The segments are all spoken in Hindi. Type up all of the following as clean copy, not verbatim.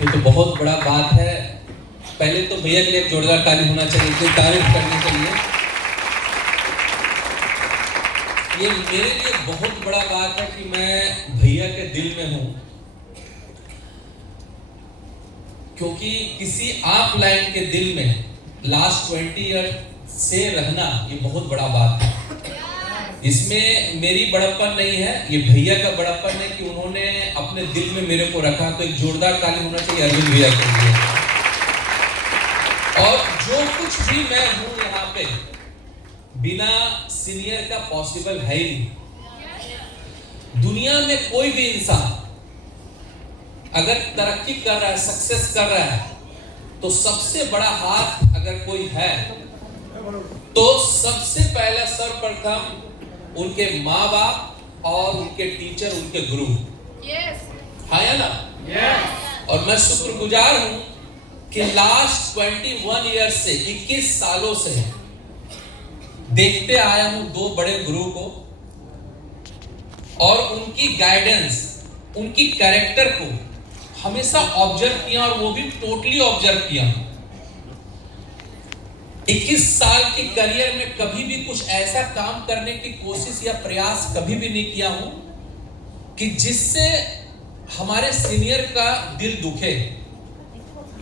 ये तो बहुत बड़ा बात है। पहले तो भैया के लिए एक जोरदार ताली होना चाहिए, इतनी तारीफ करनी चाहिए। ये मेरे लिए बहुत बड़ा बात है कि मैं भैया के दिल में हूं, क्योंकि किसी आप लाइन के दिल में लास्ट 20 ईयर से रहना ये बहुत बड़ा बात है। इसमें मेरी बड़प्पन नहीं है, ये भैया का बड़प्पन है कि उन्होंने अपने दिल में मेरे को रखा। तो एक जोरदार ताली होना चाहिए अरविंद भैया के लिए। और जो कुछ भी मैं हूं यहाँ पे बिना सीनियर का पॉसिबल है ही नहीं। दुनिया में कोई भी इंसान अगर तरक्की कर रहा है, सक्सेस कर रहा है, तो सबसे बड़ा हाथ अगर कोई है तो सबसे पहला सर्वप्रथम उनके माँ बाप और उनके टीचर, उनके गुरु। है ना? और मैं शुक्रगुजार हूं कि लास्ट 21 ईयर से 21 सालों से देखते आया हूं दो बड़े गुरु को, और उनकी गाइडेंस, उनकी कैरेक्टर को हमेशा ऑब्जर्व किया, और वो भी टोटली ऑब्जर्व किया। 21 साल की करियर में कभी भी कुछ ऐसा काम करने की कोशिश या प्रयास कभी भी नहीं किया हूं कि जिससे हमारे सीनियर का दिल दुखे।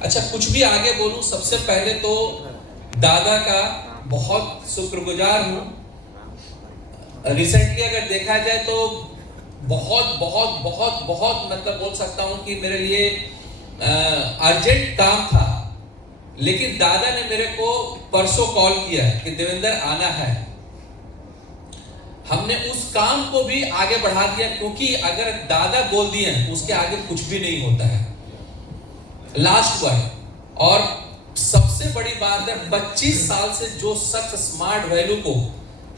अच्छा, कुछ भी आगे बोलूं, सबसे पहले तो दादा का बहुत शुक्रगुजार हूं। रिसेंटली अगर देखा जाए तो बहुत बहुत बहुत बहुत मतलब बोल सकता हूं कि मेरे लिए अर्जेंट काम था, लेकिन दादा ने मेरे को परसों कॉल किया कि देवेंद्र आना है। हमने उस काम को भी आगे बढ़ा दिया, क्योंकि अगर दादा बोल दिए उसके आगे कुछ भी नहीं होता है। Last word. और सबसे बड़ी बात है, 25 साल से जो शख्स स्मार्ट वैल्यू को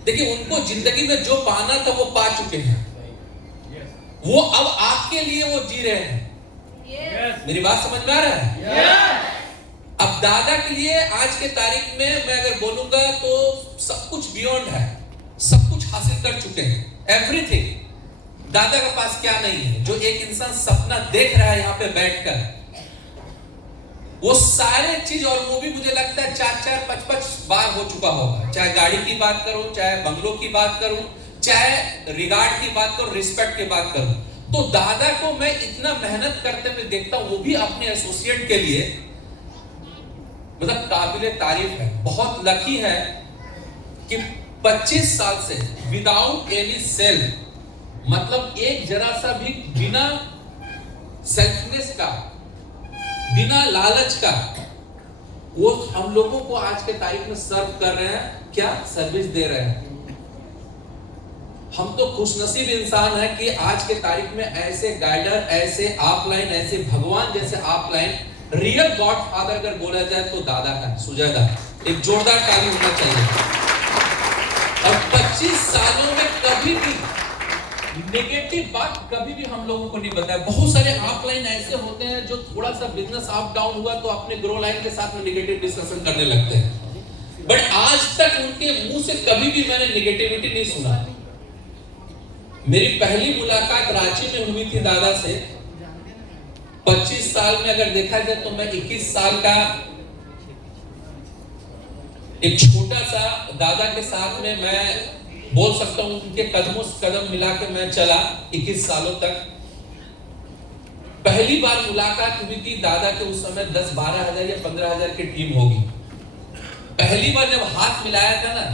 देखिए, उनको जिंदगी में जो पाना था वो पा चुके हैं, वो अब आपके लिए वो जी रहे हैं। मेरी बात समझ में आ रहा है? अब दादा के लिए आज के तारीख में मैं अगर बोलूंगा तो सब कुछ बियॉन्ड है, सब कुछ हासिल कर चुके हैं, एवरीथिंग। दादा के पास क्या नहीं है, जो एक इंसान सपना देख रहा है यहाँ पे बैठकर, वो सारे चीज। और वो भी मुझे लगता है 4-4, 5-5 बार हो चुका होगा। चाहे गाड़ी की बात करूं, चाहे बंगलों की बात करूं, चाहे रिगार्ड की बात करूं, रिस्पेक्ट की बात करूं, तो दादा को मैं इतना मेहनत करते हुए देखता हूं, वो भी अपने एसोसिएट के लिए, मतलब काबिले तारीफ है। बहुत लकी है कि 25 साल से विदाउट एनी सेल्फ, मतलब एक जरा सा भी बिना सेल्फनेस का, बिना लालच का, वो हम लोगों को आज के तारीख में सर्व कर रहे हैं। क्या सर्विस दे रहे हैं। हम तो खुशनसीब इंसान हैं कि आज के तारीख में ऐसे गाइडर, ऐसे आपलाइन, ऐसे भगवान जैसे आपलाइन, रियल गॉड फादर अगर बोला जाए तो दादा का, सुजादा। एक जोरदार ताली होना चाहिए। और 25 सालों में कभी भी नेगेटिव बात कभी भी हम लोगों को नहीं बताया। बहुत सारे अपलाइन ऐसे होते हैं जो थोड़ा सा बिजनेस अप डाउन हुआ तो अपने ग्रो लाइन के साथ में नेगेटिव डिस्कशन करने लगते हैं, बट आज तक उनके मुंह से कभी भी मैंने नेगेटिविटी नहीं सुना। मेरी पहली मुलाकात रांची में हुई थी दादा से। 25 साल में अगर देखा जाए तो मैं 21 साल का एक छोटा सा दादा के साथ में मैं बोल सकता हूं उनके कदमों से कदम मिला के मैं चला 21 सालों तक। पहली बार मुलाकात हुई थी दादा के, उस समय 10-12 हजार या 15 हजार की टीम होगी। पहली बार जब हाथ मिलाया था ना,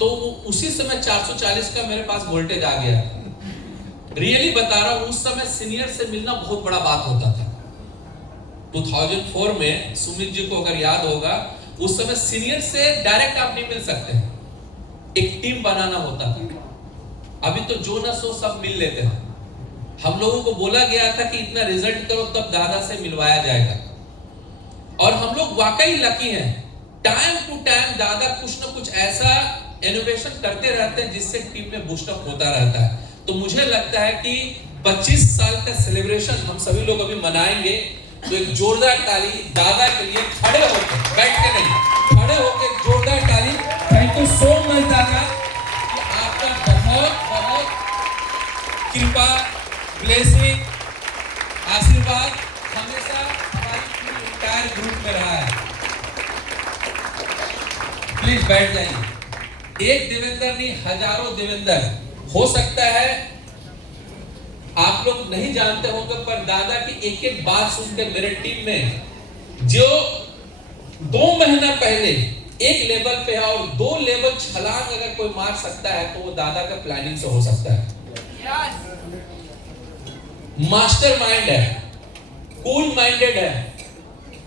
तो उसी समय 440 का मेरे पास वोल्टेज आ गया। रियली बता रहा हूं, उस समय सीनियर से मिलना बहुत बड़ा बात होता था। 2004 में सुमित जी को अगर याद होगा, उस समय सीनियर से डायरेक्ट आप नहीं मिल सकते, एक टीम बनाना होता था। अभी तो जो ना सो सब मिल लेते हैं। हम लोगों को बोला गया था कि इतना रिजल्ट करो तब दादा से मिलवाया जाएगा, और हम लोग वाकई लकी हैं। टाइम टू टाइम दादा कुछ ना कुछ ऐसा इनोवेशन करते रहते हैं जिससे टीम में बूस्टअप होता रहता है। तो मुझे लगता है कि 25 साल का सेलिब्रेशन हम सभी लोग अभी मनाएंगे, तो एक जोरदार ताली दादा के लिए, खड़े होकर, बैठ के नहीं, खड़े होकर जोरदार ताली। थैंक यू सो मच दादा, आपका बहुत बहुत कृपा, ब्लेसिंग, आशीर्वाद हमेशा हमारी इंटायर ग्रुप में रहा है। प्लीज बैठ जाइए। एक देवेंद्र नहीं, हजारों देवेंद्र। हो सकता है आप लोग नहीं जानते होंगे, पर दादा की एक एक बात सुनकर मेरे टीम में जो 2 महीना पहले एक लेवल पे है और 2 लेवल छलांग अगर कोई मार सकता है तो वो दादा का प्लानिंग से हो सकता है। मास्टरमाइंड है, कूल माइंडेड है,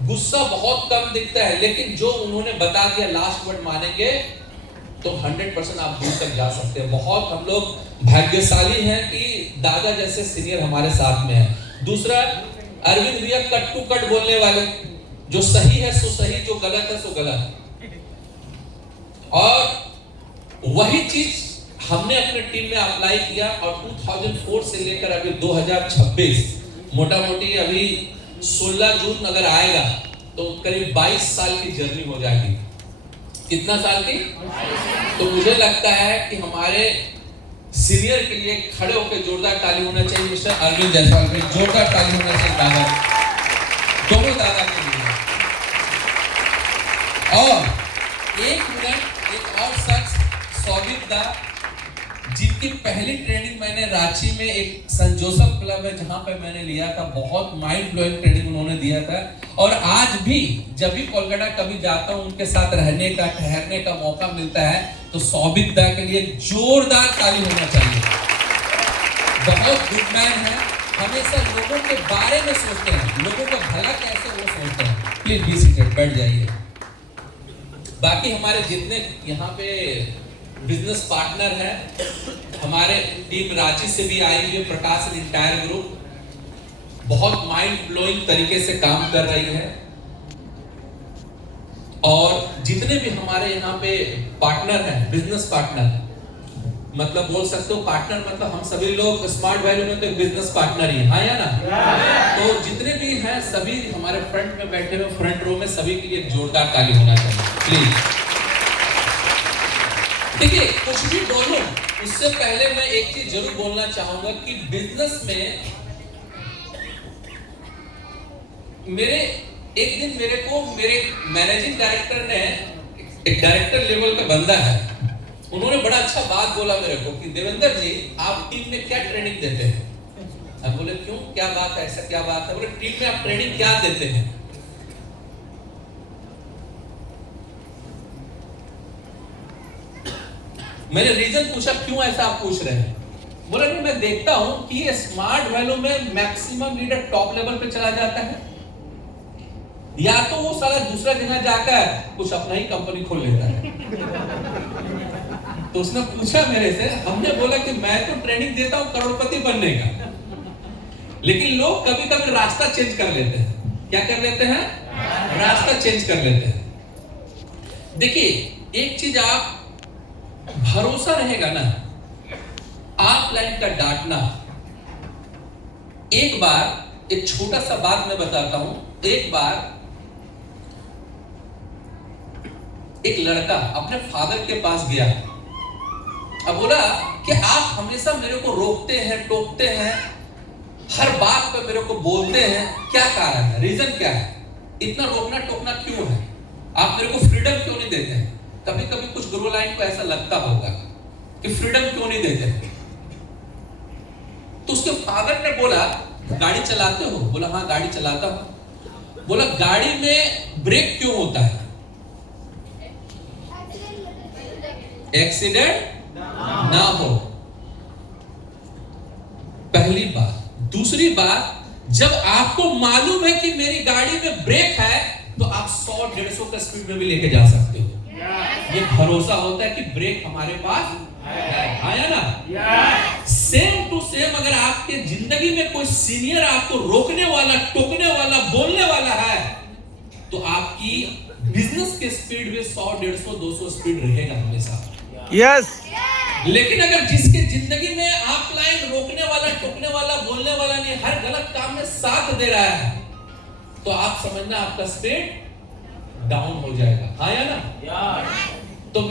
गुस्सा बहुत कम दिखता है, लेकिन जो उन्होंने बता दिया लास्ट वर्ड मानेंगे तो 100% आप दूर तक जा सकते हैं। बहुत हम लोग भाग्यशाली हैं कि दादा जैसे सीनियर हमारे साथ में है। दूसरा, अरविंद भैया कट टू कट बोलने वाले, जो सही है सो सही, जो गलत है सो गलत। और वही चीज हमने अपने टीम में अप्लाई किया और 2004 से लेकर अभी 2026 मोटा मोटी अभी 16 जून अगर आएगा तो करीब 22 साल की जर्नी हो जाएगी। कितना साल की? तो मुझे लगता है कि हमारे सीनियर के लिए खड़े होकर जोरदार ताली होना चाहिए। मिस्टर अरविंद जायसवाल पे जोरदार ताली होना चाहिए दादा, दोनों दादा के लिए। और एक मिनट, एक और शख्स सौबिक दा, जिनकी पहली ट्रेनिंग मैंने रांची में एक सेंट जोसेफ क्लब है जहां पे मैंने लिया था। बहुत माइंड ब्लोइंग ट्रेनिंग उन्होंने दिया था। और आज भी जब भी कोलकाता कभी जाता हूं, उनके साथ रहने का, ठहरने का मौका मिलता है, तो सौबिक दा के लिए जोरदार ताली होना चाहिए। बहुत गुड मैन है, हमेशा लोगों के बारे में सोचते हैं, लोगों का भला कैसे वो सोचते हैं। प्लीज बी सीटेड, बैठ जाइए। बाकी हमारे जितने यहाँ पे बिजनेस पार्टनर है, हमारे टीम रांची से भी आई हुई है, प्रकाश एंड इंटायर ग्रुप बहुत माइंड ब्लोइंग तरीके से काम कर रही है। और जितने भी हमारे यहाँ पे पार्टनर हैं, बिजनेस पार्टनर, मतलब बोल सकते हो पार्टनर, मतलब हम सभी लोग स्मार्ट वैल्यू में तो बिजनेस पार्टनर ही है, हाँ या ना? तो जितने भी हैं सभी हमारे फ्रंट में बैठे हुए, फ्रंट रो में, सभी के लिए जोरदार ताली होना चाहिए प्लीज। देखिए, कुछ भी बोलूं उससे पहले मैं एक चीज जरूर बोलना चाहूंगा कि बिजनेस में एक दिन मेरे को मेरे मैनेजिंग डायरेक्टर ने, एक डायरेक्टर लेवल का बंदा है, उन्होंने बड़ा अच्छा बात बोला मेरे को कि देवेंद्र जी आप टीम में क्या ट्रेनिंग देते हैं। हम बोले क्यों, क्या बात है, ऐसा क्या बात है? बोले टीम में आप ट्रेनिंग क्या देते हैं? मैंने रीजन पूछा क्यों ऐसा आप पूछ रहे हैं। बोला नहीं, मैं देखता हूं कि ये स्मार्ट वैल्यू में मैक्सिमम लीडर टॉप लेवल पे चला जाता है, या तो वो साला दूसरा जगह जाकर कुछ अपना ही कंपनी खोल लेता है। तो उसने पूछा मेरे से, हमने बोला कि मैं तो ट्रेनिंग देता हूं करोड़पति बनने का, लेकिन लोग कभी कभी रास्ता चेंज कर लेते हैं। क्या कर लेते हैं? रास्ता चेंज कर लेते हैं। देखिए, एक चीज आप भरोसा रहेगा ना, ऑफलाइन का डांटना। एक बार एक छोटा सा बात मैं बताता हूं। एक बार एक लड़का अपने फादर के पास गया, अब बोला कि आप हमेशा मेरे को रोकते हैं, टोकते हैं, हर बात पे मेरे को बोलते हैं, क्या कारण है, रीजन क्या है, इतना रोकना टोकना क्यों है, आप मेरे को फ्रीडम क्यों नहीं देते हैं? कभी कभी कुछ गुरु लाइन को ऐसा लगता होगा कि फ्रीडम क्यों नहीं देते। तो उसके फादर ने बोला गाड़ी चलाते हो? बोला हाँ गाड़ी चलाता हूं। बोला गाड़ी में ब्रेक क्यों होता है? एक्सीडेंट ना हो, पहली बात। दूसरी बात, जब आपको मालूम है कि मेरी गाड़ी में ब्रेक है तो आप 100-150 का स्पीड में भी लेके जा सकते हो। ये भरोसा होता है कि ब्रेक हमारे पास है, हाँ या ना? सेम टू सेम, अगर आपके जिंदगी में कोई सीनियर आपको रोकने वाला, टोकने वाला, बोलने वाला है, तो आपकी बिजनेस के स्पीड में 100, 150, 200 स्पीड रहेगा हमेशा। यस। लेकिन अगर जिसके जिंदगी में ऑफलाइन रोकने वाला, टोकने वाला, बोलने वाला नहीं, हर गलत काम में साथ दे रहा है, तो आप समझना आपका स्पीड डाउन हो जाएगा, हाँ या ना? तो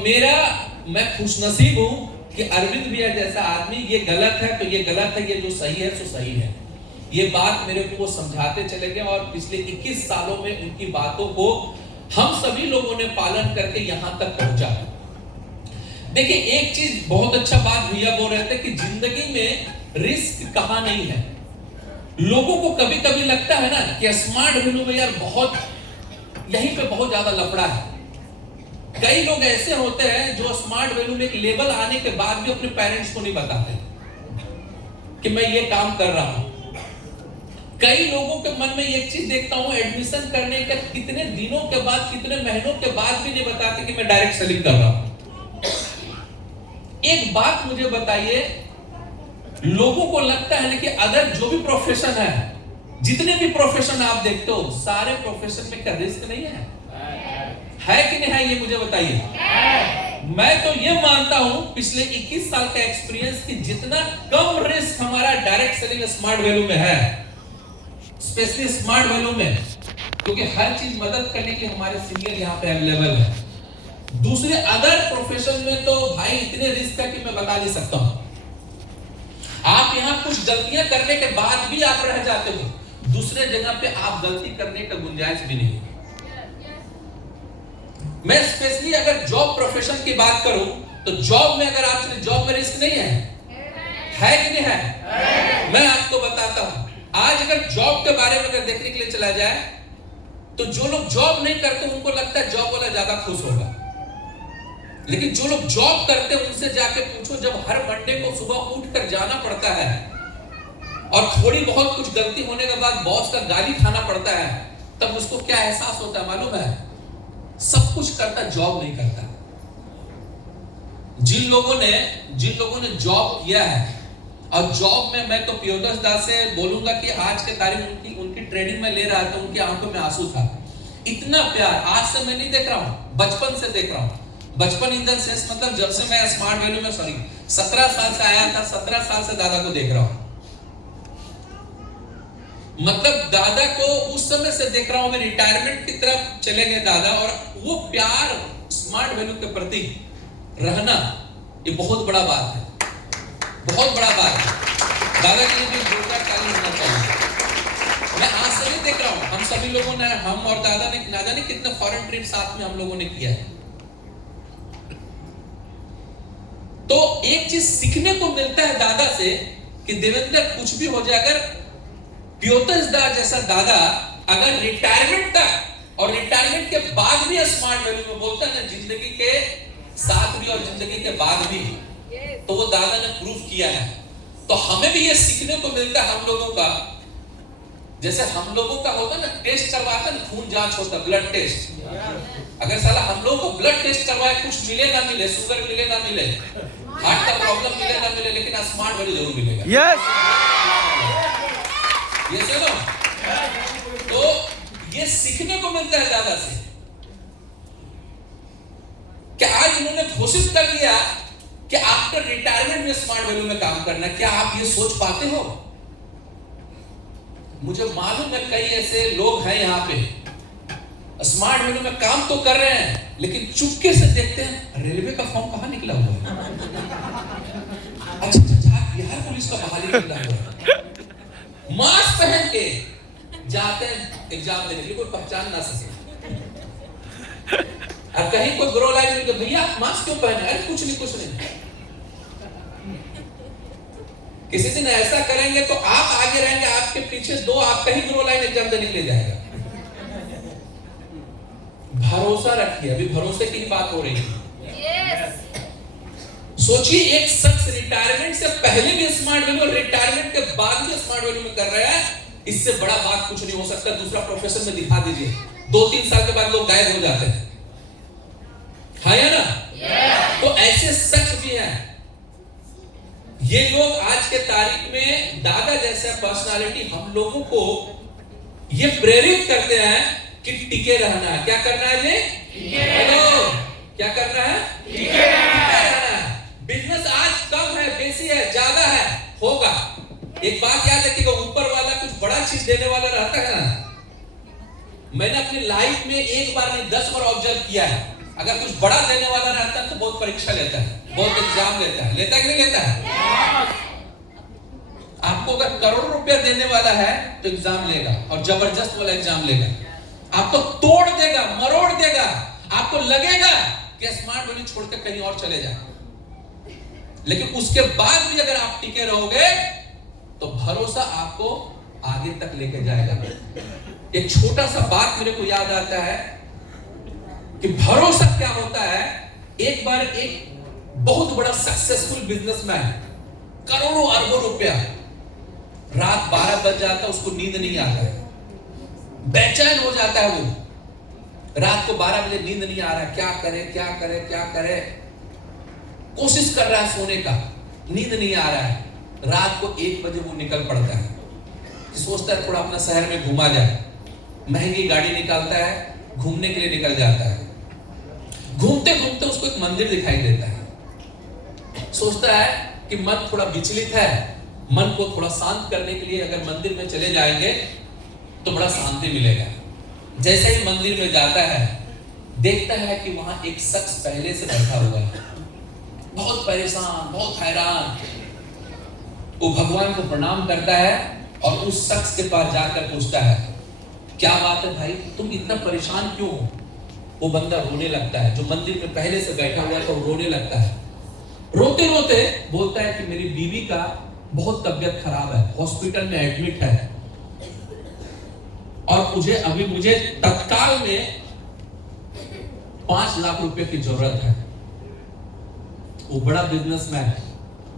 मैं खुशनसीब हूं कि अरविंद भैया जैसा आदमी, ये गलत है तो ये गलत है, ये जो सही है सो सही है। ये बात मेरे को वो समझाते चले गए और पिछले 21 सालों में उनकी बातों को हम सभी लोगों ने पालन करके यहां तक पहुंचा। देखिए एक चीज बहुत अच्छा बात भैया बोल रहे थे कि जिंदगी में रिस्क कहां नहीं है। लोगों को कभी कभी लगता है ना कि स्मार्ट वैल्यू में यार बहुत यहीं पे बहुत ज्यादा लफड़ा है। कई लोग ऐसे होते हैं जो स्मार्ट वैल्यू में एक लेवल आने के बाद भी अपने पेरेंट्स को नहीं बताते कि मैं ये काम कर रहा हूं। कई लोगों के मन में एक चीज देखता हूं, एडमिशन करने के कितने दिनों के बाद, कितने महीनों के बाद भी नहीं बताते कि मैं डायरेक्ट सेलिंग कर रहा हूं। एक बात मुझे बताइए, लोगों को लगता है ना कि अगर जो भी प्रोफेशन है, जितने भी प्रोफेशन आप देखते हो, सारे प्रोफेशन में क्या रिस्क नहीं है? है कि नहीं है? ये मुझे बताइए। मैं तो ये मानता हूं पिछले 21 साल का एक्सपीरियंस कि जितना कम रिस्क हमारा डायरेक्ट सेलिंग स्मार्ट वैल्यू में है, स्पेशली स्मार्ट वैल्यू में, क्योंकि हर चीज मदद करने के लिए हमारे सीनियर यहाँ पे अवेलेबल है। दूसरे अदर प्रोफेशन में तो भाई इतने रिस्क है कि मैं बता नहीं सकता हूं। आप यहाँ कुछ गलतियां करने के बाद भी आप रह जाते हो, दूसरे जगह पे आप गलती करने का गुंजाइश भी नहीं। मैं स्पेशली अगर जॉब प्रोफेशन की बात करूं तो जॉब में अगर आप जॉब में रिस्क नहीं है कि नहीं है? मैं आपको बताता हूं, आज अगर जॉब के बारे में अगर देखने के लिए चला जाए तो जो लोग जॉब नहीं करते उनको लगता है जॉब वाला ज्यादा खुश होगा, लेकिन जो लोग जॉब करते हैं उनसे जाके पूछो, जब हर मंडे को सुबह उठकर जाना पड़ता है और थोड़ी बहुत कुछ गलती होने के बाद बॉस का गाली खाना पड़ता है, तब उसको क्या एहसास होता है मालूम है? सब कुछ करता, जॉब नहीं करता। जिन लोगों ने जॉब किया है, और जॉब में मैं तो पियोदर्श दास से बोलूंगा कि आज के तारीख उनकी ट्रेनिंग में ले रहा था, उनकी आंखों में आंसू था। इतना प्यार आज से मैं नहीं देख रहा हूं, बचपन से देख रहा हूं। बचपन इन द सेंस मतलब जब से मैं स्मार्ट वैल्यू में 17 साल से आया था, 17 साल से दादा को देख रहा हूं। मतलब दादा को उस समय से देख रहा हूं, मैं रिटायरमेंट की तरफ चले गए दादा, और वो प्यार स्मार्ट वैल्यू के प्रति रहना, ये बहुत बड़ा बात है, बहुत बड़ा बात है। दादा के लिए भी जोरदार ताली होना चाहिए। मैं आज से नहीं देख रहा हूं, हम सभी लोगों ने, हम और दादा ने ना जाने कितने फॉरेन ट्रिप साथ में हम लोगों ने किया है। तो एक चीज सीखने को मिलता है दादा से कि देवेंद्र कुछ भी हो जाए, अगर पियोदर्श दास जैसा दादा अगर रिटायरमेंट तक और रिटायरमेंट के बाद भी स्मार्ट वैल्यू में बोलता है ना, जिंदगी के साथ भी और जिंदगी के बाद भी, तो वो दादा ने प्रूफ किया है। तो हमें भी ये सीखने को मिलता है हम लोगों का, जैसे हम लोगों का होता ना टेस्ट करवाते ना, खून जांच होता, ब्लड टेस्ट। अगर साला हम लोगों को ब्लड टेस्ट करवाए, कुछ मिले ना मिले, शुगर मिले ना मिले, हार्ट का प्रॉब्लम मिले ना मिले, लेकिन स्मार्ट वैल्यू जरूर मिलेगा। यस, ये सुनो, तो ये सीखने को मिलता है दादा से कि आज इन्होंने घोषित कर दिया कि आफ्टर रिटायरमेंट में स्मार्ट वैल्यू में काम करना। क्या आप ये सोच पाते हो? मुझे मालूम है कई ऐसे लोग हैं यहाँ पे स्मार्ट वैल्यू में काम तो कर रहे हैं, लेकिन चुपके से देखते हैं रेलवे का फॉर्म कहां निकला हुआ है, अच्छा बिहार पुलिस का बहाली निकला हुआ है, मास्क पहन के जाते हैं एग्जाम देने के लिए, कोई पहचान ना सके। अब कहीं कोई ग्रो लाइन में भैया मास्क क्यों पहने? अरे कुछ नहीं। किसी दिन ऐसा करेंगे तो आप आगे रहेंगे, आपके पीछे दो आपका ही ग्रो लाइन एग्जाम देने के लिए जाएगा। भरोसा रखिए, अभी भरोसे की बात हो रही है। सोचिए एक शख्स रिटायरमेंट से पहले भी स्मार्ट वैल्यू और रिटायरमेंट के बाद भी स्मार्ट वैल्यू में कर रहा है, इससे बड़ा बात कुछ नहीं हो सकता। दूसरा प्रोफेशन में दिखा दीजिए, 2-3 साल के बाद लोग गायब हो जाते हैं, है या ना? तो ऐसे शख्स भी हैं। ये लोग आज के तारीख में दादा जैसे पर्सनालिटी हम लोगों को ये प्रेरित करते हैं कि टिके रहना है। क्या करना है जी? हेलो, क्या करना है? टिके रहना है। बिजनेस आज कम है, बेसी है, ज्यादा है, होगा। एक बात याद रखिएगा, ऊपर वाला कुछ बड़ा चीज देने वाला रहता है ना। मैंने अपनी लाइफ में एक बार नहीं 10 बार ऑब्जर्व किया है, अगर कुछ बड़ा देने वाला रहता है तो बहुत परीक्षा लेता है, बहुत एग्जाम लेता है कि नहीं लेता है? आप आपको अगर करोड़ रुपया देने वाला है तो एग्जाम लेगा और जबरदस्त वाला एग्जाम लेगा, आपको तोड़ देगा, मरोड़ देगा, आपको लगेगा कि स्मार्ट वैल्यू छोड़कर कहीं और चले जाए, लेकिन उसके बाद भी अगर आप टिके रहोगे तो भरोसा आपको आगे तक लेके जाएगा। एक छोटा सा बात मेरे को याद आता है कि भरोसा क्या होता है। एक बार एक बहुत बड़ा सक्सेसफुल बिजनेसमैन, करोड़ों अरबों रुपया, रात 12 बज जाता, उसको नींद नहीं आता है, बेचैन हो जाता है वो, रात को 12 बजे नींद नहीं आ रहा है, क्या करे क्या करे क्या करे, कोशिश कर रहा है सोने का, नींद नहीं आ रहा है। रात को 1 बजे वो निकल पड़ता है, सोचता है थोड़ा अपना शहर में घूमा जाए, महंगी गाड़ी निकालता है, घूमने के लिए निकल जाता है। घूमते घूमते उसको एक मंदिर दिखाई देता है, सोचता है कि मन थोड़ा विचलित है, मन को थोड़ा शांत करने के लिए अगर मंदिर में चले जाएंगे तो बड़ा शांति मिलेगा। जैसे ही मंदिर में जाता है, देखता है कि वहां एक शख्स पहले से बैठा हुआ है, बहुत परेशान, बहुत हैरान। वो भगवान को प्रणाम करता है और उस शख्स के पास जाकर पूछता है, क्या बात है भाई, तुम इतना परेशान क्यों हो? वो बंदा रोने लगता है, जो मंदिर में पहले से बैठा हुआ है, तो रोने लगता है। रोते रोते बोलता है कि मेरी बीवी का बहुत तबीयत खराब है, हॉस्पिटल में एडमिट है और मुझे तत्काल में 5 लाख रुपए की जरूरत है। वो बड़ा बिजनेसमैन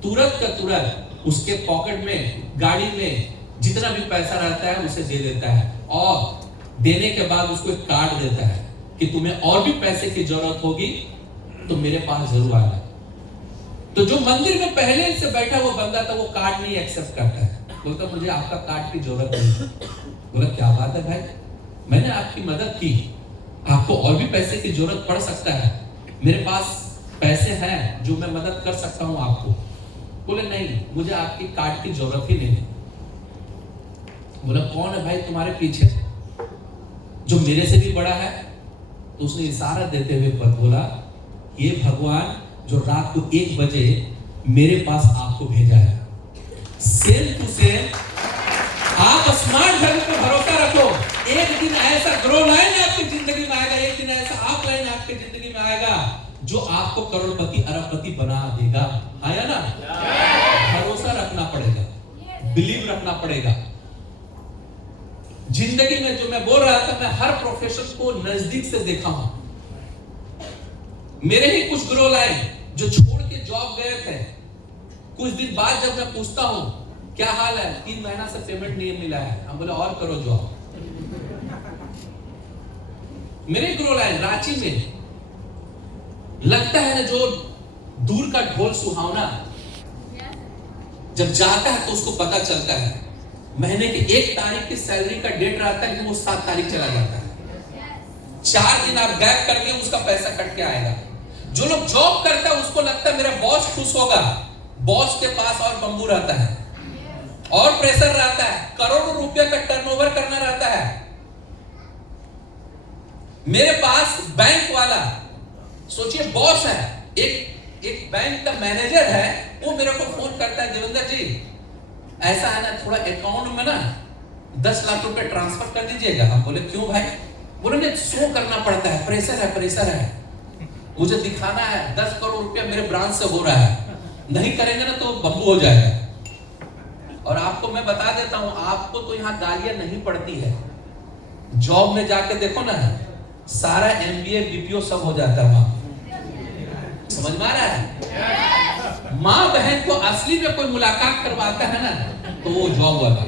तुरंत का तुरंत उसके पॉकेट में, गाड़ी में जितना भी पैसा रहता है उसे दे देता है और देने के बाद उसको एक कार्ड देता है कि तुम्हें और भी पैसे की जरूरत होगी तो मेरे पास जरूर आना। तो जो मंदिर में पहले से बैठा वो बंदा था, वो कार्ड नहीं एक्सेप्ट करता है, बोलता मुझे आपका कार्ड की जरूरत नहीं। बोला क्या बात है भाई, मैंने आपकी मदद की, आपको और भी पैसे की जरूरत पड़ सकता है, मेरे पास पैसे हैं जो मैं मदद कर सकता हूं आपको। बोले नहीं, मुझे आपकी कार्ड की जरूरत ही नहीं। बोला कौन है भाई तुम्हारे पीछे जो मेरे से भी बड़ा है? तो उसने इशारा देते हुए बोला, ये भगवान जो रात को 1 बजे मेरे पास आपको भेजा है। सेम टू सेम आप स्मार्ट वैल्यू पे भरोसा रखो, एक दिन ऐसा ग्रो लाइन आपकी जिंदगी में आएगा, एक दिन ऐसा आप लाइन आपकी जिंदगी में आएगा जो आपको करोड़पति अरबपति बना देगा। आया ना? भरोसा रखना पड़ेगा, बिलीव रखना पड़ेगा। जिंदगी में जो मैं बोल रहा था, मैं हर प्रोफेशन को नजदीक से देखा हूं। मेरे ही कुछ ग्रो लाइन जो छोड़ के जॉब गए थे, कुछ दिन बाद जब मैं पूछता हूं क्या हाल है, 3 महीना से पेमेंट नहीं मिला है, हम बोले और करो जॉब। मेरे ग्रो लाइन रांची में लगता है ना, जो दूर का ढोल सुहावना जब जाता है तो उसको पता चलता है, महीने की 1 तारीख की सैलरी का डेट रहता है लेकिन वो 7 तारीख चला जाता है। 4 दिन आप गैप करके उसका पैसा कट के आएगा। जो लोग जॉब करता है उसको लगता है मेरा बॉस खुश होगा, बॉस के पास और बंबू रहता है और प्रेशर रहता है, करोड़ों रुपए का टर्नओवर करना रहता है। मेरे पास बैंक वाला, सोचिए बॉस है, एक बैंक का मैनेजर है, वो मेरे को फोन करता है, देवेंद्र जी ऐसा है ना, थोड़ा अकाउंट में ना 10 लाख रुपए ट्रांसफर कर दीजिएगा। हम बोले क्यों भाई? बोले मुझे शो करना पड़ता है, प्रेशर है, मुझे दिखाना है 10 करोड़ रुपया मेरे ब्रांच से हो रहा है, नहीं करेंगे ना तो बंबू हो जाएगा। और आपको मैं बता देता हूं, आपको तो यहाँ गालियां नहीं पड़ती है, जॉब में जाके देखो ना, सारा MBA BPO सब हो जाता है वहां। समझ में आ रहा है? माँ बहन को असली में कोई मुलाकात करवाता है ना, तो वो जॉब वाला।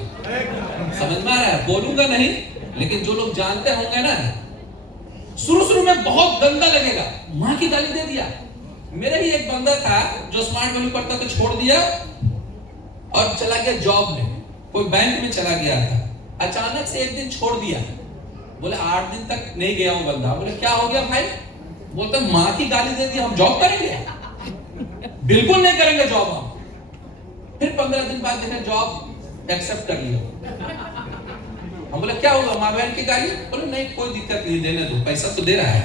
समझ में आ रहा है? बोलूंगा नहीं, लेकिन जो लोग जानते होंगे ना, शुरू में बहुत गंदा लगेगा, माँ की गाली दे दिया। मेरा ही एक बंदा था जो स्मार्ट वैल्यू करता था, छोड़ दिया और चला गया जॉब में, कोई बैंक में चला गया था। अचानक से एक दिन छोड़ दिया, बोले 8 दिन तक नहीं गया हूं बंदा। बोले क्या हो गया भाई? बोलता माँ की गाली दे दी, हम जॉब करेंगे? बिल्कुल नहीं करेंगे जॉब हम। फिर 15 दिन बाद देखा जॉब एक्सेप्ट कर लिया। हम बोले क्या हुआ, माँ बहन की गाली? बोले नहीं कोई दिक्कत नहीं, देने दो, पैसा तो दे रहा है।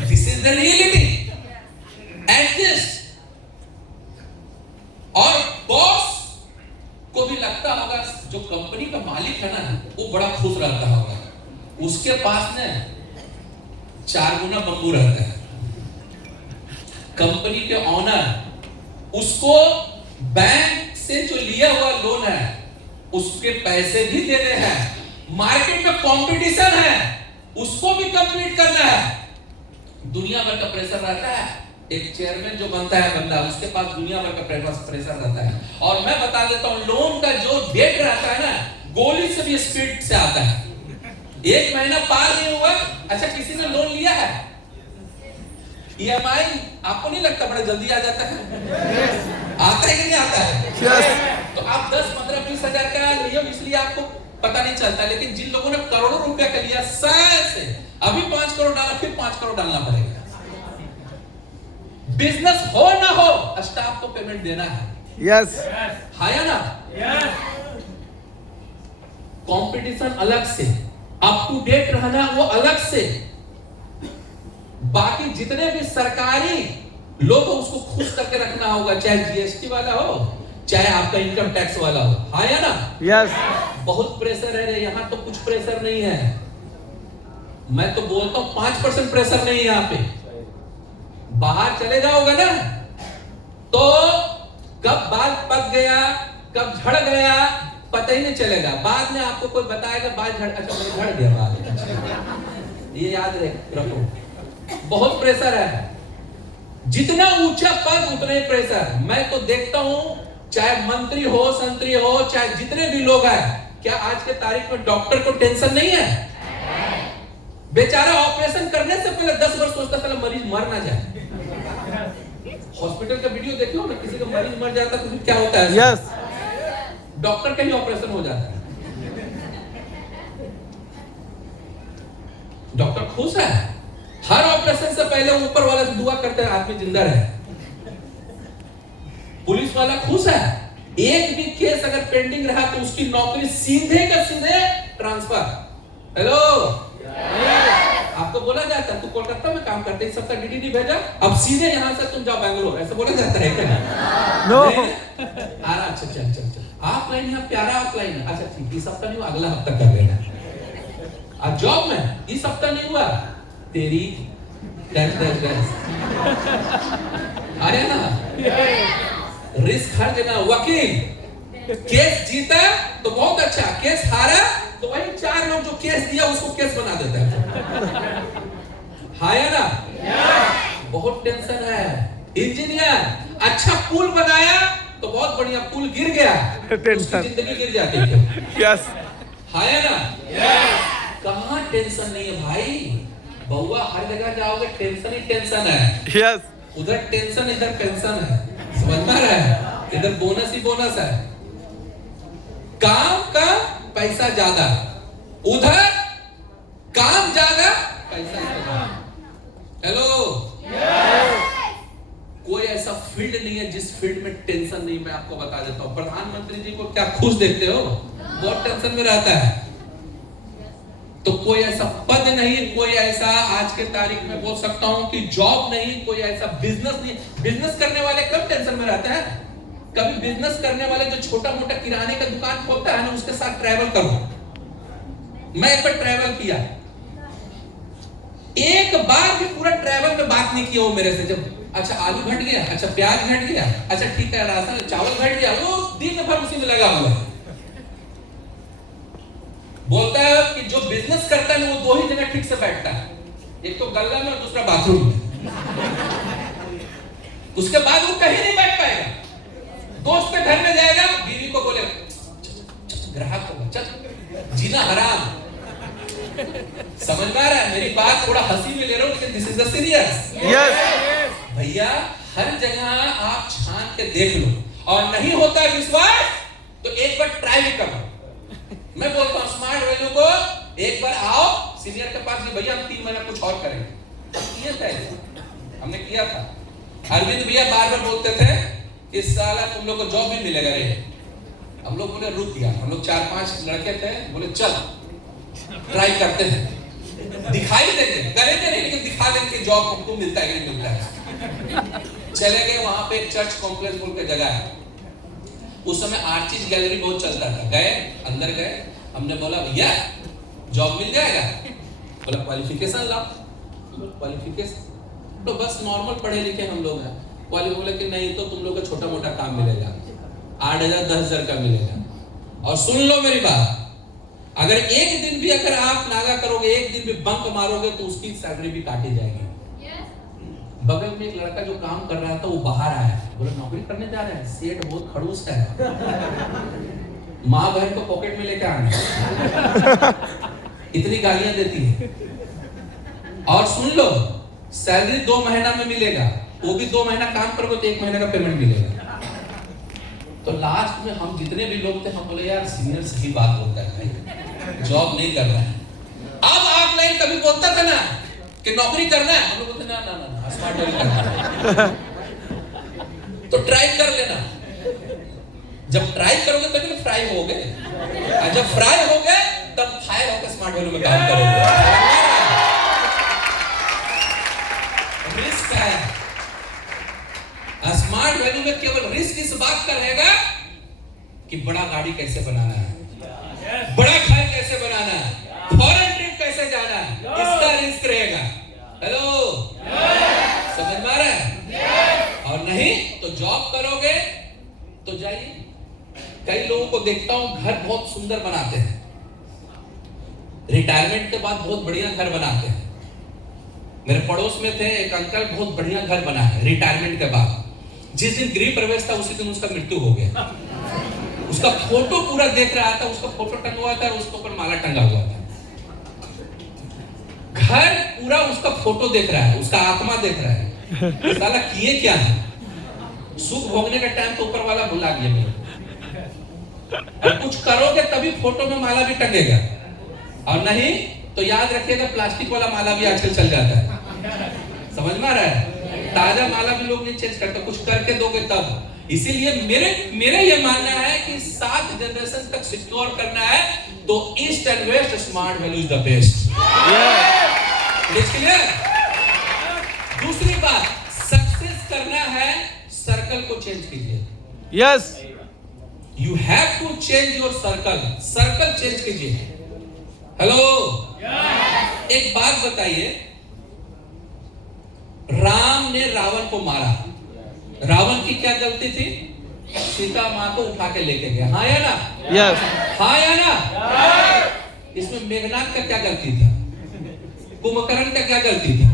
This is the reality. Adjust. और बॉस मालिक है ना, वो बड़ा खुश रहता होगा, उसके पास ना 4 गुना बम्बू रहता है। कंपनी के ऑनर उसको बैंक से जो लिया हुआ लोन है उसके पैसे भी देने हैं, मार्केट में कंपटीशन है, उसको भी कंप्लीट करना है, दुनिया भर का प्रेशर रहता है। एक चेयरमैन जो बनता है बंदा, उसके पास दुनिया भर का प्रेशर रहता है। और मैं बता देता हूं, लोन का जो डेट रहता है ना, गोली से भी स्पीड से आता है। 1 महीना पार नहीं हुआ, अच्छा किसी ने लोन लिया है, EMI आपको नहीं लगता बड़ा जल्दी आ जाता है? आता है कि नहीं आता है? तो आप 10, 15, 20 हजार का लिए, इसलिए आपको पता नहीं चलता। लेकिन जिन लोगों ने करोड़ों रुपया का लिया, शायद से अभी 5 करोड़ डाला, फिर 5 करोड़ डालना पड़ेगा। बिजनेस हो ना हो, स्टाफ को पेमेंट देना है। यस, है ना? कंपटीशन अलग से, अप टू डेट रहना वो अलग से। बाकी जितने भी सरकारी लोग हो, उसको खुश करके रखना होगा, चाहे GST वाला हो, चाहे आपका इनकम टैक्स वाला हो, है ना? यस। बहुत प्रेशर है रे, यहाँ तो कुछ प्रेशर नहीं है। मैं तो बोलता हूँ 5% प्रेशर नहीं है यहाँ पे। बाहर चले जाओगे ना, तो कब बाल पक गया, कब झड़ गया, पता ही नहीं चलेगा। बाद में आपको कोई बताएगा बाल झड़, अच्छा मेरे झड़ गया बाल, ये याद रखो। बहुत प्रेशर है, जितना ऊंचा पद उतना ही प्रेशर। मैं तो देखता हूं, चाहे मंत्री हो, संतरी हो, चाहे जितने भी लोग हैं, क्या आज के तारीख में डॉक्टर को टेंशन नहीं है? बेचारा ऑपरेशन करने से पहले 10 बार सोचता था मरीज मर ना जाए। हॉस्पिटल का वीडियो देखे हो ना, किसी का मरीज मर जाता है तो क्या होता है? यस। डॉक्टर का ही ऑपरेशन हो जाता है। डॉक्टर खुश है, हर ऑपरेशन से पहले ऊपर वाले से दुआ करते हैं आदमी जिंदा रहे। पुलिस वाला खुश है, एक भी केस अगर पेंडिंग रहा तो उसकी नौकरी सीधे का सीधे ट्रांसफर। हेलो, आपको बोला जाता है तू कोलकाता में काम करते, इस सप्ताह DD नहीं भेजा, अब सीधे यहां से तुम जाओ बैंगलोर, ऐसा बोला जाता है क्या? नो। अच्छा चल ऑफलाइन है, प्यारा ऑफलाइन है, अच्छा ठीक, इस हफ्ता नहीं हुआ, अगला हफ्ता कर लेना। आज जॉब में इस हफ्ता नहीं हुआ, तेरी अरे ना, रिस्क हर जगह। वकील केस जीता तो बहुत अच्छा, केस हारा तो वही 4 लोग जो केस दिया उसको केस बना देता है ना? बहुत टेंशन है। इंजीनियर अच्छा पुल बनाया तो बहुत बढ़िया, पुल गिर गया टेंशन, जिंदगी गिर जाती है। यस, है ना? कहाँ टेंशन नहीं है भाई, बउआ हर जगह जाओगे टेंशन ही टेंशन है। यस। उधर टेंशन इधर पेंशन है, समझ में आ रहा है? इधर बोनस ही बोनस है, काम का पैसा ज्यादा, उधर काम ज्यादा पैसा ज्यादा। हेलो, कोई ऐसा फील्ड नहीं है जिस फील्ड में टेंशन नहीं। मैं आपको बता देता हूं, प्रधानमंत्री जी को क्या खुश देखते हो, बहुत टेंशन में रहता है। तो कोई ऐसा पद नहीं, कोई ऐसा आज के तारीख में बोल सकता हूं कि जॉब नहीं, कोई ऐसा बिजनेस नहीं। बिजनेस करने वाले कब टेंशन में रहते हैं? कभी बिजनेस करने वाले जो छोटा मोटा किराने का दुकान खोलता है ना, उसके साथ ट्रैवल करो। मैं एक बार ट्रैवल किया, एक बार भी पूरा ट्रैवल में बात नहीं किया वो मेरे से। जब अच्छा आलू घट गया, अच्छा प्याज घट गया, अच्छा ठीक है राशन चावल घट गया, वो दिन भर उसी में लगा हुआ है। बोलता है कि जो बिजनेस करता है वो 2 ही जगह ठीक से बैठता है, एक तो गल्ला में और दूसरा बाथरूम में। उसके बाद वो कहीं नहीं बैठ पाएगा। दोस्त के घर में जाएगा, बीवी को बोलेगा ग्राहक होगा, चल जीना हराम। समझ में आ रहा है मेरी बात? थोड़ा हंसी में ले रहा हूं लेकिन this is the serious. Yes भैया, हर जगह आप छान के देख लो, और नहीं होता है विश्वास तो एक बार ट्राई भी करो। मैं बोलता हूँ स्मार्ट वैल्यू को एक बार आओ सीनियर के पास, भैया हम 3 महीना कुछ और करेंगे। किया था, हमने किया था। अरविंद भैया बार बार बोलते थे कि साला तुम लोग को जॉब भी मिलेगा रे। हम लोग बोले रुक गया, हम लोग 4-5 लड़के थे, बोले चल ट्राई करते हैं, दिखाई देंगे, करेंगे नहीं लेकिन दिखा देंगे कि जॉब हमको मिलता है कि नहीं मिलता है। चले गए, वहां पे एक चर्च कॉम्प्लेक्स बोल के जगह है, उस समय आर्चिज गैलरी बहुत चलता था। गए, अंदर गए, हमने बोला भैया जॉब मिल जाएगा, बोला क्वालिफिकेशन लाओ, क्वालिफिकेशन तो बस नॉर्मल पढ़े लिखे हम लोग हैं। बोले कि नहीं तो तुम लोग को छोटा मोटा काम मिलेगा, 8,000 10,000 का मिलेगा। और सुन लो मेरी बात, अगर एक दिन भी अगर आप नागा करोगे, एक दिन भी बंक मारोगे तो उसकी सैलरी भी काटी जाएगी। बगल में एक लड़का जो काम कर रहा था वो बाहर आया, बोला नौकरी करने जा रहे हैं, सेठ बहुत खड़ूस है, माँ बहन को पॉकेट में लेके आना, इतनी गालियां देती है। और सुन लो सैलरी 2 महीना में मिलेगा, वो भी 2 महीना काम करोगे तो 1 महीने का पेमेंट मिलेगा। तो लास्ट में हम जितने भी लोग थे हम बोले यार सीनियर सही बात बोलता है भाई, जॉब नहीं कर रहा है। अब ऑफलाइन कभी बोलता था ना कि नौकरी करना है, हम लोग बोलते ना स्मार्ट वर्क करना है। तो ट्राई कर लेना, जब ट्राई करोगे तभी तो फ्राई हो गए, और जब फ्राई हो गए तब फायर होकर स्मार्ट वैल्यू में काम करोगे। रिस्क है स्मार्ट वैल्यू में, केवल रिस्क इस बात का रहेगा कि बड़ा गाड़ी कैसे बनाना है, बड़ा घर कैसे बनाना है, फॉरेन ट्रिप कैसे जाना है, इसका रिस्क रहेगा। हेलो समझ में आ रहा है? और नहीं तो जॉब करोगे तो जाइए। कई लोगों को देखता हूं घर बहुत सुंदर बनाते हैं, रिटायरमेंट के बाद बहुत बढ़िया घर बनाते हैं। मेरे पड़ोस में थे एक अंकल, बहुत बढ़िया घर बना है रिटायरमेंट के बाद। जिस दिन गृह प्रवेश था उसी दिन उसका मृत्यु हो गया। उसका फोटो पूरा देख रहा था, उसका फोटो टंगा हुआ था, उसके ऊपर माला टंगा हुआ था। घर पूरा उसका फोटो देख रहा है, उसका आत्मा देख रहा है। साला किए क्या है, सुख भोगने का टाइम तो ऊपर वाला भुला गया मेरे। और कुछ करोगे तभी फोटो में माला भी टंगेगा, और नहीं तो याद रखिएगा प्लास्टिक वाला माला भी आजकल चल जाता है। समझ में आ रहा है? ताजा माला भी लोग नहीं चेंज करते, कुछ करके दोगे तब। इसीलिए मेरे ये मानना है कि 7 जनरेशन तक सिक्योर करना है तो east and west smart value is the best. Clear? दूसरी बात, सक्सेस करना है सर्कल को चेंज कीजिए। Yes, you have to change your circle change कीजिए। हेलो, एक बात बताइए, राम ने रावण को मारा, रावण की क्या गलती थी? सीता मां को उठा के लेके गया, हाँ या ना? यस, हाँ या ना? इसमें मेघनाथ का क्या गलती था? कुंभकर्ण का क्या गलती था?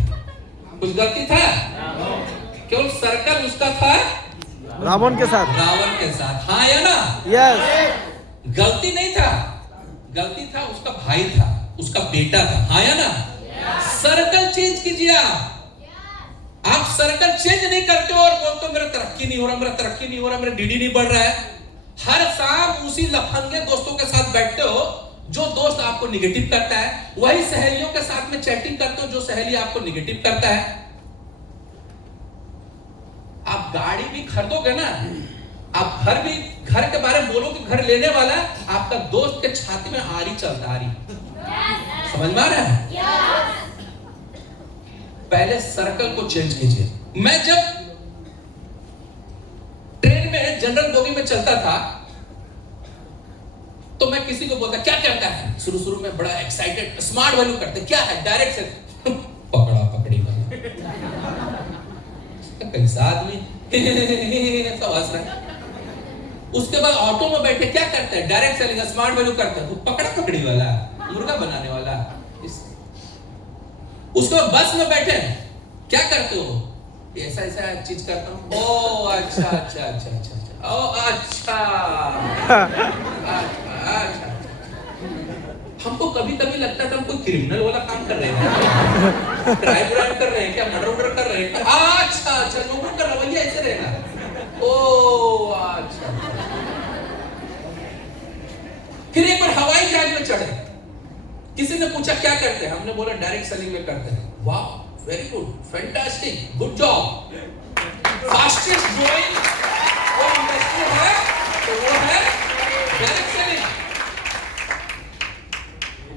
कुछ गलती था? केवल सर्कल उसका था रावण के साथ, हाँ या ना? यस, गलती नहीं था, गलती था उसका भाई था, उसका बेटा था, हाँ या ना? सर्कल चेंज कीजिए। आप सर्कल चेंज नहीं करते हो और बोलते हो मेरा तरक्की नहीं हो रहा, मेरा डीडी नहीं बढ़ रहा है। हर शाम उसी लफंगे दोस्तों के साथ बैठते हो जो दोस्त आपको निगेटिव करता है, वही सहेलियों के साथ में चैटिंग करते हो जो सहेली आपको निगेटिव करता है। आप गाड़ी भी खरीदोगे ना, आप घर के बारे में बोलोगे घर लेने वाला, आपका दोस्त के छाती में आरी चलता, आरी। समझ में आ रहा है? पहले सर्कल को चेंज कीजिए। मैं जब ट्रेन में जनरल बोगी में चलता था तो मैं किसी को बोलता क्या करता है, शुरू में बड़ा एक्साइटेड, स्मार्ट वैल्यू करते, क्या है, डायरेक्ट से पकड़ा पकड़ी वाला कैसा आदमी तो हंस रहा है। उसके बाद ऑटो में बैठे क्या करते हैं, डायरेक्ट सेलिंग, स्मार्ट वैल्यू करते हैं, पकड़ा पकड़ी वाला, मुर्गा बनाने वाला। उसके बाद बस में बैठे क्या करते हो, ऐसा चीज करता हूँ, ओ अच्छा, ओ अच्छा। हमको कभी लगता था हम कोई क्रिमिनल वाला काम कर रहे हैं, क्राइम कर रहे हैं क्या, मर्डर कर रहे हैं, अच्छा नौकर का रवैया ऐसे रहेगा, ओ अच्छा। फिर एक बार हवाई जहाज में चढ़े, किसी ने पूछा क्या करते हैं, हमने बोला डायरेक्ट सेलिंग में करते हैं। वाह, very good, fantastic, good job. Fastest growing कोई इंडस्ट्री है तो वो है डायरेक्ट सेलिंग।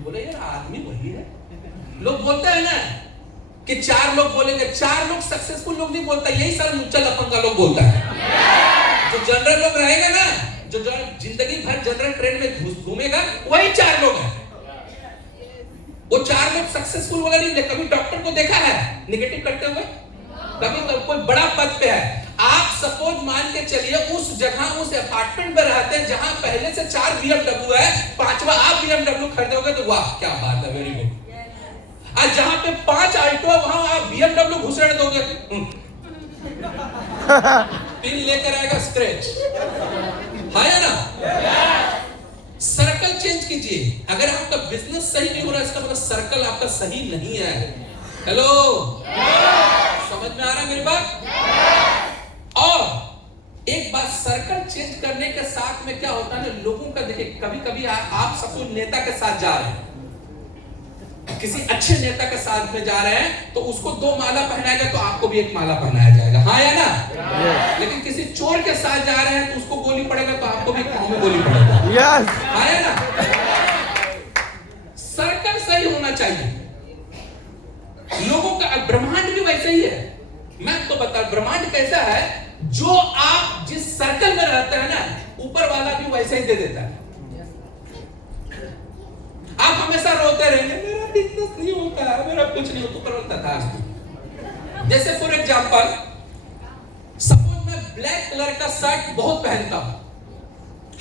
बोले यार आदमी वही है। लोग बोलते हैं ना कि 4 लोग बोलेंगे, 4 लोग सक्सेसफुल लोग नहीं बोलता, यही सारा लुच्चा लफंगा लोग बोलता है। जो जनरल लोग रहेगा ना जो जिंदगी भर जनरल ट्रेन में घूमेगा वही 4 लोग हैं। वो 4 लोग सक्सेसफुल वगैरह नहीं। कभी डॉक्टर को देखा है निगेटिव करते हुए? कभी तो कोई बड़ा पद पे है। आप सपोज मान के चलिए उस जगह उस अपार्टमेंट में रहते हैं जहां पहले से 4 BMW है, 5वां आप BMW खरीदोगे तो वाह क्या बात है, वेरी गुड। आज जहां पे 5 अल्टो वहां आप BMW घुसेड़ दोगे, 3 लेकर आएगा स्क्रैच, है ना? सर्कल चेंज कीजिए। अगर आपका बिजनेस सही नहीं हो रहा इसका मतलब सर्कल आपका सही नहीं है। हेलो, समझ में आ रहा है मेरी बात? और एक बात, सर्कल चेंज करने के साथ में क्या होता है ना, लोगों का देखिए कभी कभी आप सपोज नेता के साथ जा रहे हैं, किसी अच्छे नेता के साथ में जा रहे हैं तो उसको 2 माला पहनाएगा तो आपको भी 1 माला पहनाया जाएगा, हाँ या ना? लेकिन किसी चोर के साथ जा रहे हैं तो उसको गोली पड़ेगा तो आपको भी पाँव में गोली पड़ेगा, हाँ या ना? सर्कल सही होना चाहिए लोगों का। ब्रह्मांड भी वैसे ही है। मैं तो बता, ब्रह्मांड कैसा है, जो आप जिस सर्कल में रहते हैं ना ऊपर वाला भी वैसे ही दे देता है। आप हमेशा रोते रहेंगे मेरा बिजनेस नहीं होता है, मेरा कुछ नहीं होता, ऊपर वाला था। जैसे फॉर एग्जांपल सपोज मैं ब्लैक कलर का शर्ट बहुत पहनता हूं,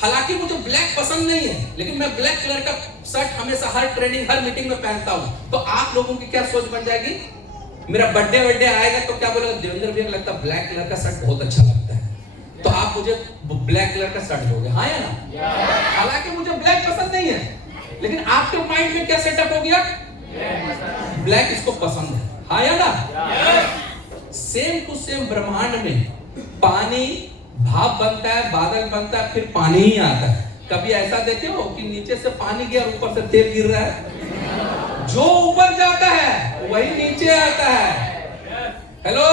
हालांकि मुझे ब्लैक पसंद नहीं है, लेकिन मैं ब्लैक कलर का शर्ट हमेशा हर ट्रेनिंग हर मीटिंग में पहनता हूं, तो आप लोगों की क्या सोच बन जाएगी? मेरा बर्थडे आएगा तो क्या बोलेगा, देवेंद्र भैया लगता है ब्लैक कलर का शर्ट बहुत अच्छा लगता है, तो आप मुझे ब्लैक कलर का शर्ट दोगे, हाँ या ना? हालांकि मुझे ब्लैक पसंद नहीं है, लेकिन आपके माइंड में क्या सेटअप हो गया? ब्लैक इसको पसंद है, हाँ या ना? सेम टू सेम ब्रह्मांड में पानी भाप बनता है, बादल बनता है, फिर पानी ही आता है। कभी ऐसा देखे हो कि नीचे से पानी गया और ऊपर से तेल गिर रहा है? जो ऊपर जाता है वही नीचे आता है। हेलो,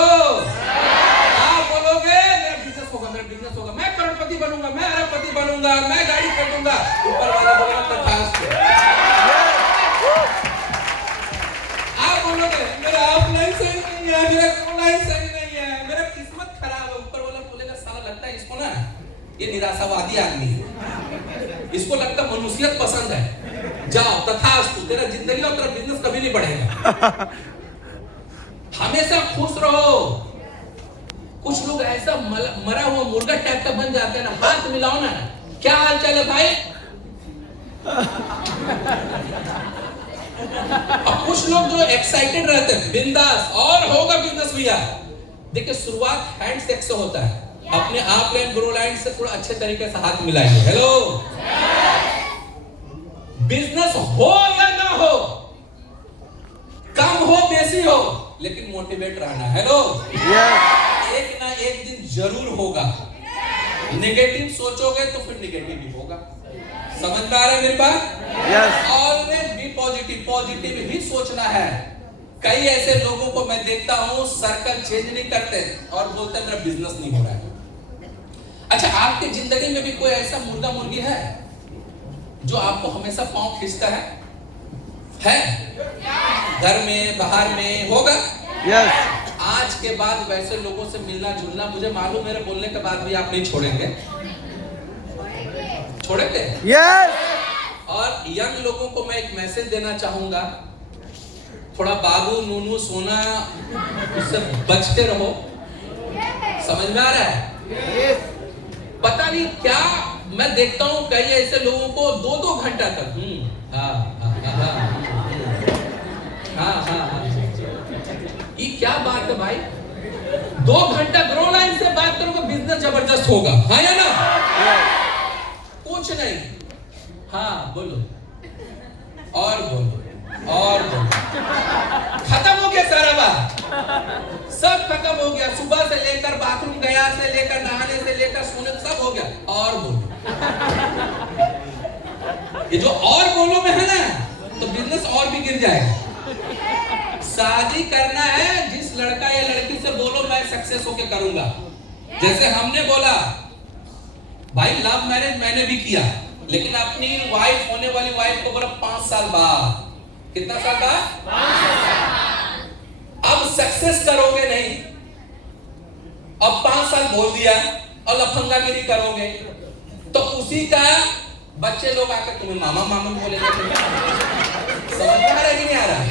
आप बोलोगे मेरा बिजनेस होगा, मेरा बिजनेस होगा, मैं करोड़पति बनूंगा, मैं अरबपति बनूंगा, मैं गाड़ी खरीदूंगा, ऊपर वाला बोलेगा तथास्तु। आप बोलोगे मेरा ऑफलाइन सही नहीं है, मेरा ऑनलाइन सही नहीं है, मेरा किस्मत खराब है, ऊपर वाला बोलेगा साला लगता है इसको ना ये निराशावादी आदमी है, इसको लगता मनुष्यत पसंद है, जाओ तथास्तु, तेरा जिंदगी और तेरा बिजनेस कभी नहीं बढ़ेगा। हमेशा खुश रहो। कुछ लोग ऐसा मरा हुआ मुर्गा टाइप का बन जाते हैं ना, हाथ मिलाओ ना, क्या हाल चाल है भाई? और कुछ लोग जो एक्साइटेड रहते हैं, बिंदास, और होगा बिजनेस भैया। देखिए शुरुआत हैंड शेक से होता है, अपने आप लाइन ग्रो लाइन से थोड़ा अच्छे तरीके से हाथ मिलाएंगे। हेलो, बिजनेस हो या ना हो, कम हो बेसी हो, लेकिन मोटिवेट रहना। हेलो, एक ना एक दिन जरूर होगा। नेगेटिव सोचोगे तो फिर नेगेटिव ही होगा। समझ में आ रहा है मेरी बात? ऑलवेज बी पॉजिटिव, पॉजिटिव ही सोचना है। कई ऐसे लोगों को मैं देखता हूं सर्कल चेंज नहीं करते और बोलते मेरा बिजनेस नहीं हो रहा है। अच्छा, आपकी जिंदगी में भी कोई ऐसा मुर्गा मुर्गी है जो आपको हमेशा पांव खींचता है? घर में बाहर में होगा? आज के बाद वैसे लोगों से मिलना जुलना, मुझे मालूम मेरे बोलने के बाद भी आप नहीं छोड़ेंगे, छोड़ेंगे? और यंग लोगों को मैं एक मैसेज देना चाहूंगा, थोड़ा बाबू नूनू सोना उससे बचते रहो। समझ में आ रहा है? पता नहीं क्या मैं देखता हूं कई ऐसे लोगों को 2-2 घंटा तक ये क्या बात है भाई? 2 घंटा ग्रो लाइन से बात करूंगा, बिजनेस जबरदस्त होगा, हाँ या ना? कुछ नहीं, हाँ बोलो और बोलो और बोलो, खत्म हो गया सारा बात, सब खत्म हो गया। सुबह से लेकर बाथरूम गया से लेकर नहाने से लेकर सोने सब हो गया। और बोलो, ये जो और बोलो में है ना तो बिजनेस और भी गिर जाएगा। शादी करना है, जिस लड़का या लड़की से बोलो मैं सक्सेस होके करूंगा, जैसे हमने बोला भाई लव मैरिज मैंने भी किया, लेकिन अपनी वाइफ होने वाली वाइफ को बोला 5 साल बाद। कितना साल बाद? 5 साल। अब सक्सेस करोगे नहीं, अब 5 साल बोल दिया और लफंगागिरी करोगे तो उसी का बच्चे लोग आकर तुम्हें मामा मामा बोलेंगे। समझ में आ रहा है कि नहीं आ रहा?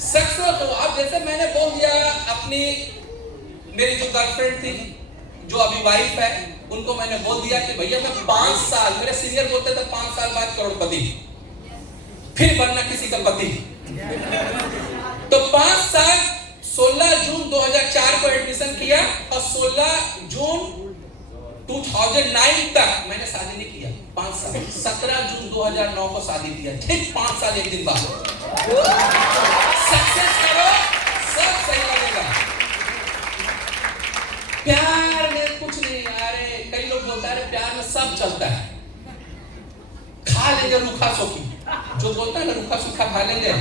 सक्सेस हो। अब जैसे मैंने बोल दिया, अपनी मेरी जो गर्लफ्रेंड थी, जो अभी वाइफ है, उनको मैंने बोल दिया कि भैया मैं 5 साल, मेरे सीनियर बोलते थे 5 साल बाद करोड़पति, फिर बनना किसी का पति। तो 5 साल 16 जून 2004 को एडमिशन किया और 16 जून 2009 तक मैंने शादी नहीं किया। 5 साल 17 जून 2009 को शादी किया, ठीक 5 साल 1 दिन बाद। सक्सेस करो, सब सही लगेगा। प्यार में कुछ नहीं। अरे कई लोग बोलता है प्यार में सब चलता है, खा लेंगे रूखा सूखी, जो बोलता है ना रूखा सूखा खा लेंगे,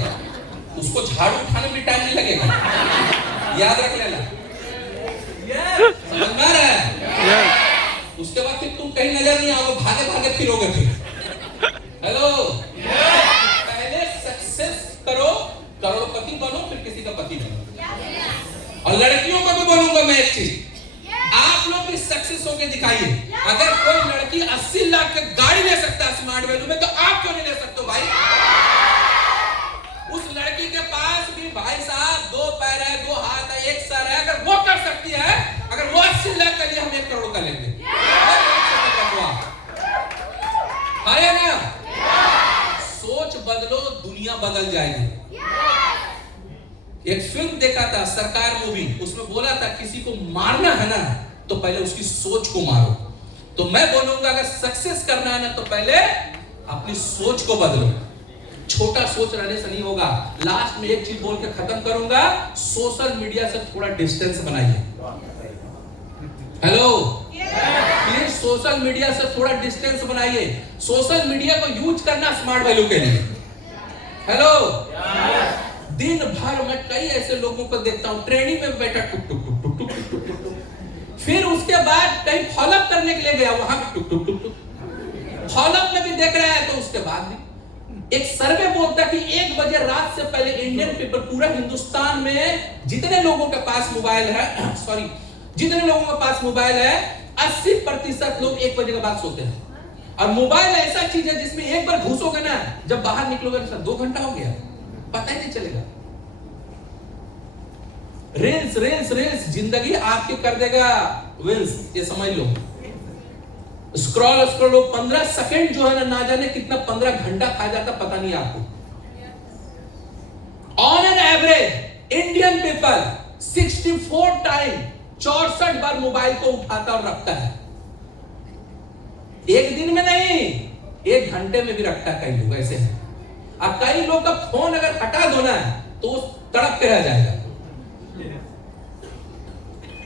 उसको झाड़ू उठाने में टाइम नहीं लगेगा, याद रख लेना। समझ में आ रहा है? उसके बाद फिर तुम कहीं नजर नहीं आओगे, भागे भागे फिरोगे फिर। हेलो, पहले सक्सेस करो, करोड़पति बनो, फिर किसी का पति बनो। और लड़कियों को भी बोलूंगा मैं एक चीज, आप लोग भी सक्सेस होके दिखाइए। अगर कोई लड़की 80 लाख की गाड़ी ले सकता है स्मार्ट वैल्यू में, तो आप क्यों नहीं ले सकते हो भाई? उस लड़की के पास भी भाई साहब 2 पैर है, 2 हाथ है, 1 सर है। अगर वो कर सकती है, अगर वो 80 लाख के लिए हम 1 करोड़ का लेंगे, है ना? सोच बदलो, दुनिया बदल जाएगी। एक फिल्म देखा था, सरकार मूवी, उसमें बोला था किसी को मारना है ना तो पहले उसकी सोच को मारो। तो मैं बोलूंगा अगर सक्सेस करना है ना तो पहले अपनी सोच को बदलो। छोटा सोच रहने से नहीं होगा। लास्ट में एक चीज बोल के खत्म करूंगा, सोशल मीडिया से थोड़ा डिस्टेंस बनाइए। हेलो, प्लीज सोशल मीडिया से थोड़ा डिस्टेंस बनाइए। सोशल मीडिया को यूज करना स्मार्ट वैल्यू के लिए। हेलो, दिन भर मैं कई ऐसे लोगों को देखता हूं, ट्रेनिंग में बैठा टुक टुक टुक टुक टुक टुक टुक टुक, फिर उसके बाद कहीं फॉलोअप करने के लिए गया, वहां भी टुक टुक टुक टुक, फॉलोअप में भी देख रहा है। तो उसके बाद भी एक सर्वे बोलता है कि 1 बजे रात से पहले इंडियन पीपल, पूरा हिंदुस्तान में जितने लोगों के पास मोबाइल है, सॉरी जितने लोगों के पास मोबाइल है, 80% लोग 1 बजे के बाद सोते हैं। और मोबाइल ऐसा चीज है जिसमें एक बार घुसोगे ना, जब बाहर निकलोगे ना 2 घंटा हो गया, पता ही नहीं चलेगा। रील्स रील्स रील्स जिंदगी आपकी कर देगा रील्स, ये समझ लो। स्क्रॉल स्क्रॉल 15 सेकंड जो है ना जाने कितना 15 घंटा खा जाता पता नहीं आपको। On an average Indian people 64 time 64 bar mobile को उठाता और रखता है। एक दिन में नहीं, 1 घंटे में भी रखता है। कई लोग ऐसे हैं। अब कई लोग का फोन अगर हटा दो ना तो तड़प के रह जाएगा।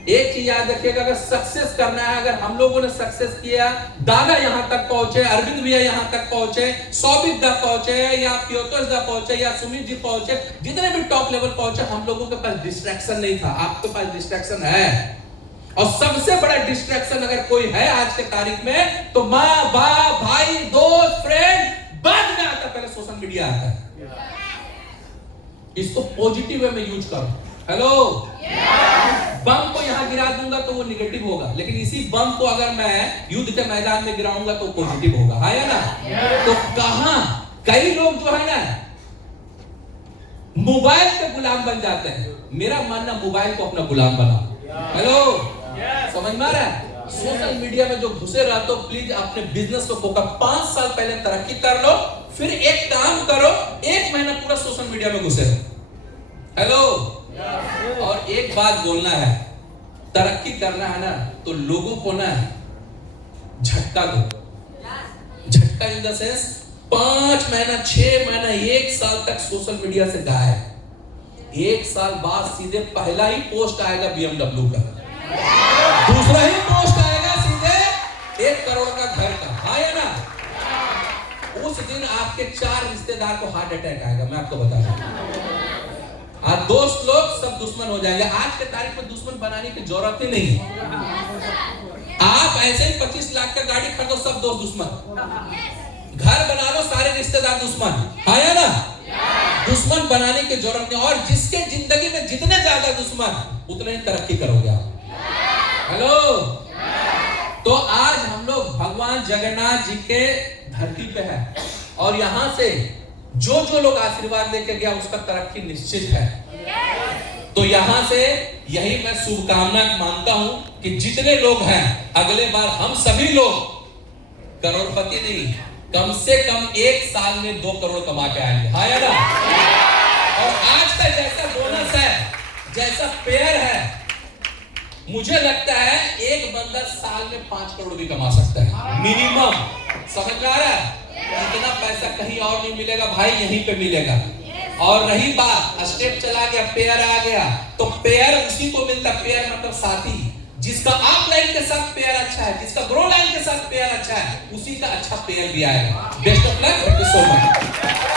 एक चीज याद रखिएगा, अगर सक्सेस करना है, अगर हम लोगों ने सक्सेस किया, दादा यहां तक पहुंचे, अरविंद भैया यहां तक पहुंचे, सौबिक दा पहुंचे, या पियोतोष दा पहुंचे, या सुमित जी पहुंचे, जितने भी टॉप लेवल पहुंचे, हम लोगों के पास डिस्ट्रैक्शन नहीं था। आपके पास डिस्ट्रैक्शन है। और सबसे बड़ा डिस्ट्रैक्शन अगर कोई है आज के तारीख में, तो माँ बाप भाई दोस्त फ्रेंड बाद में आता, पहले सोशल मीडिया आता है। इसको पॉजिटिव वे में यूज करो। हेलो, बम को यहां गिरा दूंगा तो वो निगेटिव होगा, लेकिन इसी बम को अगर मैं युद्ध के मैदान में गिराऊंगा तो पॉजिटिव होगा, है ना? तो कहां कई लोग जो है ना मोबाइल के गुलाम बन जाते हैं। मेरा मानना मोबाइल को अपना गुलाम बनाओ। हेलो, समझ में आ रहा है? सोशल मीडिया में जो घुसे रहते हो, प्लीज अपने बिजनेस को फोकस। 5 साल पहले तरक्की कर लो, फिर एक काम करो, 1 महीना पूरा सोशल मीडिया में घुसे रहो। हेलो, और एक बात बोलना है, तरक्की करना है ना तो लोगों को ना झटका दो। झटका इन द सेंस 5 महीना 6 महीना 1 साल तक सोशल मीडिया से गायब। 1 साल बाद सीधे पहला ही पोस्ट आएगा BMW का, दूसरा ही पोस्ट आएगा सीधे 1 करोड़ का घर का, हाँ या ना? उस दिन आपके 4 रिश्तेदार को हार्ट अटैक आएगा, मैं आपको बता दूं। आज दोस्त लोग सब दुश्मन हो जाएंगे। आज के तारीख में दुश्मन बनाने की जरूरत ही नहीं है। आप ऐसे ही 25 लाख का गाड़ी खरीदो, सब दोस्त दुश्मन। घर बना लो, सारे रिश्तेदार दुश्मन, हाँ या ना? दुश्मन बनाने की जरूरत नहीं। और जिसके जिंदगी में जितने ज्यादा दुश्मन, उतने ही तरक्की करोगे आप। हेलो, तो आज हम लोग भगवान जगन्नाथ जी के धरती पे है और यहां से जो जो लोग आशीर्वाद लेके गया उसका तरक्की निश्चित है। तो यहां से यही मैं शुभकामना मानता हूं कि जितने लोग हैं अगले बार हम सभी लोग करोड़पति नहीं, कम से कम 1 साल में 2 करोड़ कमा के आएंगे। हाँ या ना? और आज का जैसा बोनस है, जैसा पेयर है, मुझे लगता है एक बंदा साल में 5 करोड़ भी कमा सकता है मिनिमम। समझ में आ रहा है? इतना पैसा कहीं और नहीं मिलेगा भाई, यहीं पे मिलेगा। और रही बात, स्टेप चला गया, पेयर आ गया, तो पेयर उसी को मिलता। पेयर मतलब साथी, जिसका आप लाइन के साथ पेयर अच्छा है, जिसका ग्रो लाइन के साथ पेयर अच्छा है, उसी का अच्छा पेयर भी आएगा। Best of luck, thank you so much.